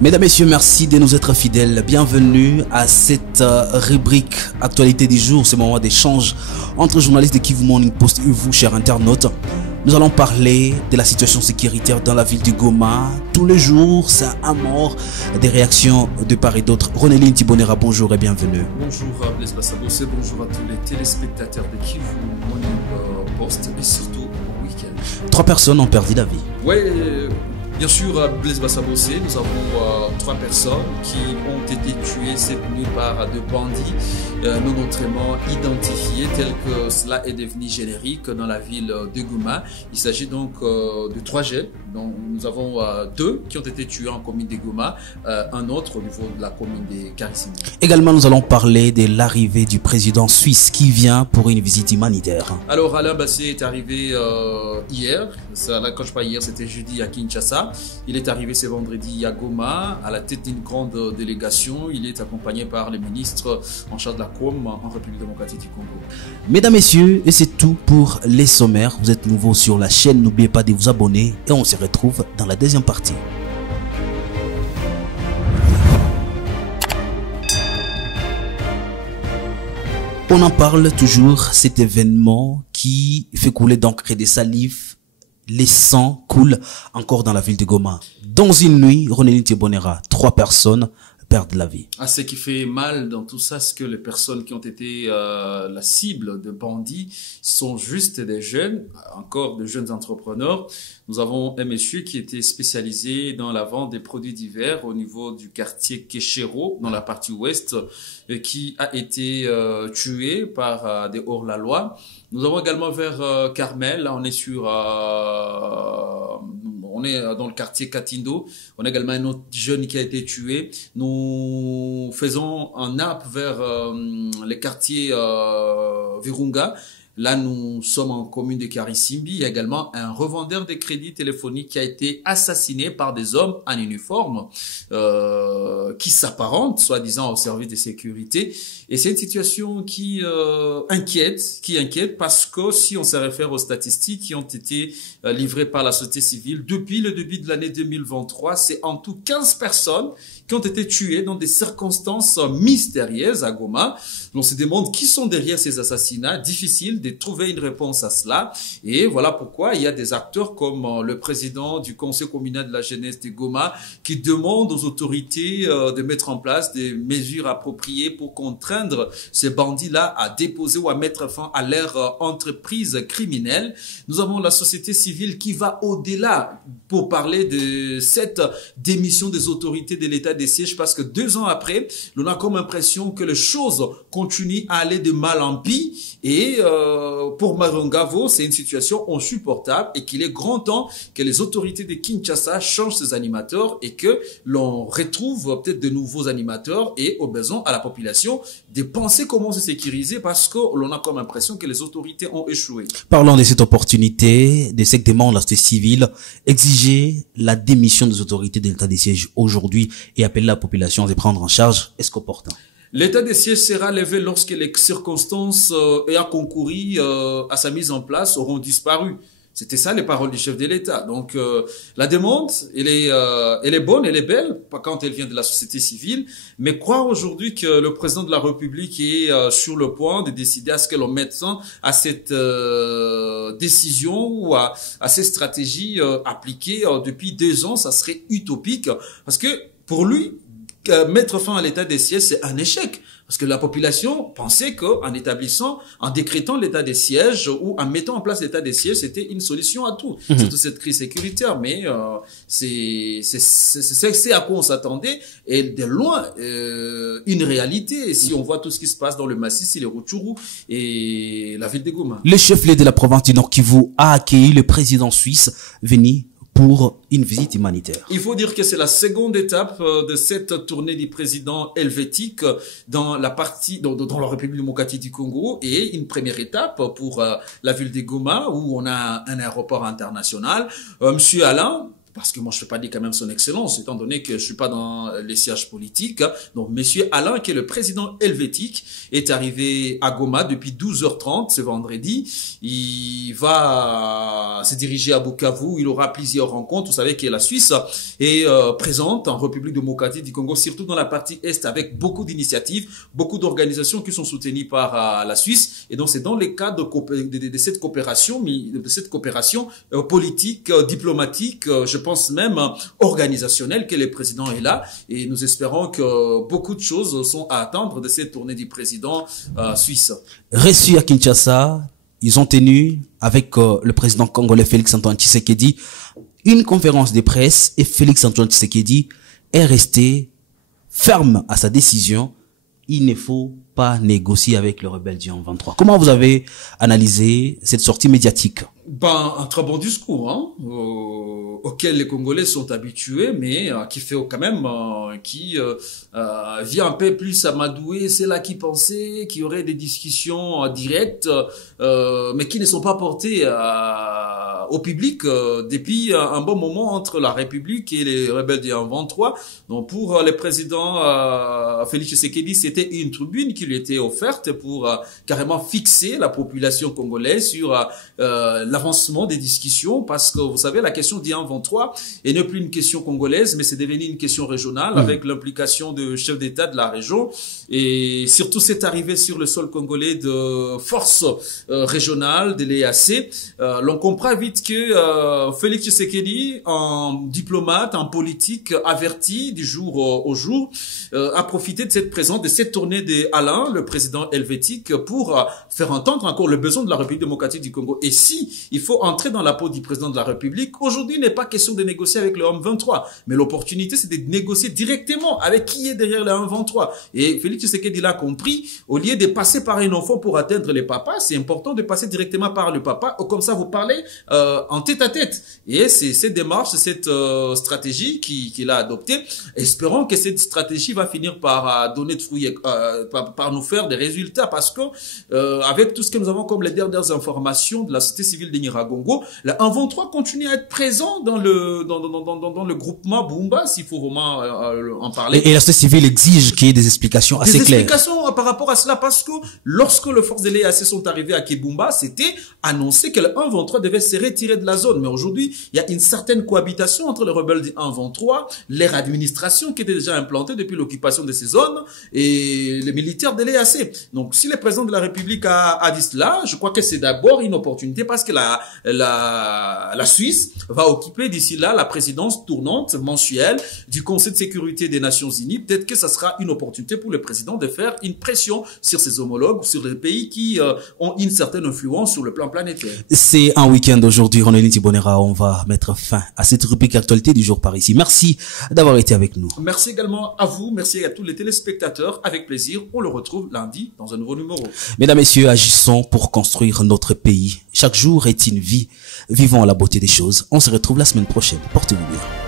Mesdames, Messieurs, merci de nous être fidèles. Bienvenue à cette rubrique Actualité du jour, ce moment d'échange entre journalistes de Kivu Morning Post et vous, chers internautes. Nous allons parler de la situation sécuritaire dans la ville de Goma. Tous les jours, c'est un mort, des réactions de part et d'autre. Ronéline Tibonera, bonjour et bienvenue. Bonjour Blaise Bassabossé, bonjour à tous les téléspectateurs de Kivu Morning Post et surtout au week-end. 3 personnes ont perdu la vie. Ouais, bien sûr, Blaise Bassabossé, nous avons 3 personnes qui ont été tuées cette nuit par 2 bandits non autrement identifiés, tel que cela est devenu générique dans la ville de Goma. Il s'agit donc de 3 jeunes. Donc, nous avons 2 qui ont été tués en commune de Goma, un autre au niveau de la commune de Karissimbi. Également, nous allons parler de l'arrivée du président suisse qui vient pour une visite humanitaire. Alors, Alain Bassé est arrivé hier. Quand je parle hier, c'était jeudi à Kinshasa. Il est arrivé ce vendredi à Goma, à la tête d'une grande délégation. Il est accompagné par les ministres en charge de la COM en République démocratique du Congo. Mesdames, Messieurs, et c'est tout pour les sommaires. Vous êtes nouveaux sur la chaîne, n'oubliez pas de vous abonner et on se retrouve dans la deuxième partie. On en parle toujours, cet événement qui fait couler d'encre et des salives. Les sangs coulent encore dans la ville de Goma. Dans une nuit, Ronéline Tibonera, 3 personnes perdent la vie. Ce qui fait mal dans tout ça, c'est que les personnes qui ont été la cible de bandits sont juste des jeunes, encore de jeunes entrepreneurs. Nous avons un monsieur qui était spécialisé dans la vente des produits divers au niveau du quartier Keshero, dans la partie ouest, qui a été tué par des hors-la-loi. Nous avons également vers Carmel, là on est sur... on est dans le quartier Katindo. On a également un autre jeune qui a été tué. Nous faisons un nappe vers les quartiers Virunga. Là, nous sommes en commune de Karissimbi. Il y a également un revendeur de crédits téléphoniques qui a été assassiné par des hommes en uniforme qui s'apparentent, soi-disant, au service de sécurité. Et c'est une situation qui inquiète parce que si on se réfère aux statistiques qui ont été livrées par la société civile, depuis le début de l'année 2023, c'est en tout 15 personnes qui ont été tuées dans des circonstances mystérieuses à Goma. On se demande qui sont derrière ces assassinats. Difficile de trouver une réponse à cela. Et voilà pourquoi il y a des acteurs comme le président du conseil communal de la jeunesse de Goma qui demandent aux autorités de mettre en place des mesures appropriées pour contraindre ces bandits-là à déposer ou à mettre fin à leur entreprise criminelle. Nous avons la société civile qui va au-delà pour parler de cette démission des autorités de l'état des sièges parce que 2 ans après, on a comme impression que les choses continuent à aller de mal en pis et pour Marongavo, c'est une situation insupportable et qu'il est grand temps que les autorités de Kinshasa changent ces animateurs et que l'on retrouve peut-être de nouveaux animateurs et au besoin à la population de penser comment se sécuriser parce que l'on a comme impression que les autorités ont échoué. Parlons de cette opportunité, de ce que demande la société civile, exiger la démission des autorités de l'état des sièges aujourd'hui et appeler la population à prendre en charge. Est-ce qu'opportun? L'état des sièges sera levé lorsque les circonstances ayant concouru à sa mise en place auront disparu. C'était ça les paroles du chef de l'État. Donc la demande, elle est bonne, elle est belle, pas quand elle vient de la société civile, mais croire aujourd'hui que le président de la République est sur le point de décider à ce que l'on mette fin à cette décision ou à ces stratégies appliquées depuis 2 ans, ça serait utopique parce que pour lui, mettre fin à l'état des sièges, c'est un échec. Parce que la population pensait qu'en établissant, en décrétant l'état des sièges ou en mettant en place l'état des sièges, c'était une solution à tout. Surtout cette crise sécuritaire. Mais c'est à quoi on s'attendait. Et de loin, une réalité. Si on voit tout ce qui se passe dans le massif, les Rutshuru et la ville de Goma. Le chef-lieu de la province du Nord Kivu a accueilli le président suisse venu pour une visite humanitaire. Il faut dire que c'est la seconde étape de cette tournée du président helvétique dans la partie, dans la République démocratique du Congo et une première étape pour la ville de Goma où on a un aéroport international. Monsieur Alain, parce que moi je ne peux pas dire quand même son excellence, étant donné que je ne suis pas dans les sièges politiques. Donc, monsieur Alain, qui est le président helvétique, est arrivé à Goma depuis 12h30 ce vendredi. Il va se diriger à Bukavu. Il aura plusieurs rencontres. Vous savez que la Suisse est présente en République démocratique du Congo, surtout dans la partie Est, avec beaucoup d'initiatives, beaucoup d'organisations qui sont soutenues par la Suisse. Et donc, c'est dans les cadres de cette coopération, politique, diplomatique, je pense même organisationnelle, que le président est là. Et nous espérons que beaucoup de choses sont à attendre de cette tournée du président suisse. Reçu à Kinshasa, ils ont tenu avec le président congolais Félix-Antoine Tshisekedi une conférence de presse et Félix-Antoine Tshisekedi est resté ferme à sa décision. Il ne faut pas négocier avec le rebelle du M23. Comment vous avez analysé cette sortie médiatique? Un très bon discours, hein, auquel les Congolais sont habitués, mais qui fait quand même, qui vient un peu plus amadouer. C'est là qui pensait qu'il y aurait des discussions directes, mais qui ne sont pas portées au public depuis un bon moment entre la République et les rebelles du M23. Donc pour le président Félix Tshisekedi, c'était une tribune qui lui était offerte pour carrément fixer la population congolaise sur l'avancement des discussions, parce que vous savez, la question du M23 est non plus une question congolaise, mais c'est devenu une question régionale avec l'implication de chefs d'État de la région, et surtout cette arrivée sur le sol congolais de forces régionales, de l'EAC. L'on comprend vite que Félix Tshisekedi, en diplomate, en politique averti du jour au jour, a profité de cette présence, de cette tournée d'Alain, le président helvétique, pour faire entendre encore le besoin de la République démocratique du Congo. Et si il faut entrer dans la peau du président de la République, aujourd'hui, il n'est pas question de négocier avec le M23, mais l'opportunité, c'est de négocier directement avec qui est derrière le M23. Et Félix Tshisekedi l'a compris, au lieu de passer par un enfant pour atteindre les papas, c'est important de passer directement par le papa, comme ça vous parlez en tête à tête. Et c'est cette démarche, cette stratégie qu'il a adoptée. Espérons que cette stratégie va finir par donner de fruits, par nous faire des résultats, parce que avec tout ce que nous avons comme les dernières informations de la société civile de Nyiragongo, le M23 continue à être présent dans le groupement Bumba, s'il faut vraiment en parler. Et la société civile exige qu'il y ait des explications assez claires. Des explications par rapport à cela, parce que lorsque les forces de l'EAC sont arrivées à Kibumba, c'était annoncé que le M23 devait se retirer de la zone. Mais aujourd'hui, il y a une certaine cohabitation entre les rebelles du M23, leur administration qui était déjà implantée depuis l'occupation de ces zones, et les militaires de l'EAC. Donc, si le président de la République a dit cela, je crois que c'est d'abord une opportunité, parce que la Suisse va occuper d'ici là la présidence tournante mensuelle du Conseil de sécurité des Nations Unies. Peut-être que ça sera une opportunité pour le président de faire une pression sur ses homologues, sur les pays qui ont une certaine influence sur le plan planétaire. C'est un week-end aujourd'hui, Ronelin Tibonera. On va mettre fin à cette rubrique actualité du jour par ici. Merci d'avoir été avec nous. Merci également à vous. Merci à tous les téléspectateurs. Avec plaisir. On le retrouve lundi dans un nouveau numéro. Mesdames, Messieurs, agissons pour construire notre pays. Chaque jour est une vie. Vivons la beauté des choses. On se retrouve la semaine prochaine. Portez-vous bien.